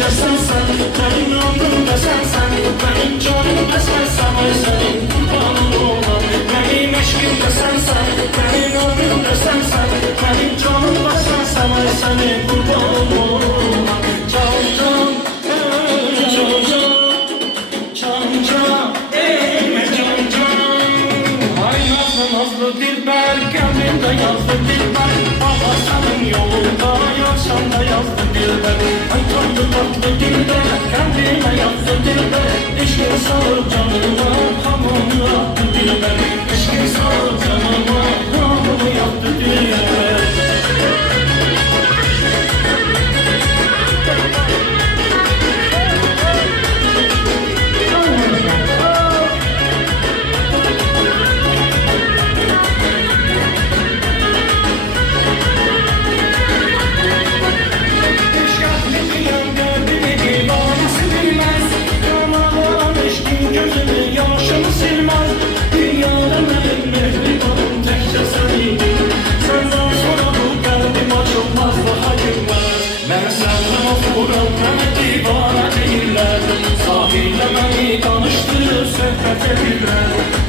de sensen, benim ömrüm de sensen, benim canım da sensen, ay senin kurbanın olam. Benim eşkim de sensen, benim ömrüm de sensen, benim canım da sensen, ay senin kurbanın olam. Can can, can can, can can, can can. Ay nazlı nazlı dilber, kendimde yazdı dilber, baba senin yolunda yaşam da yazdı dilber. Ay tatlı tatlı dilber, kendime yazdı dilber, eşkin sağır canıma hamamı yaptı dilber, eşkin sağır canıma hamamı yaptı dilber. Ben senden okurum, bana divane değiller, sahiyle beni tanıştırır, sohbet edirler.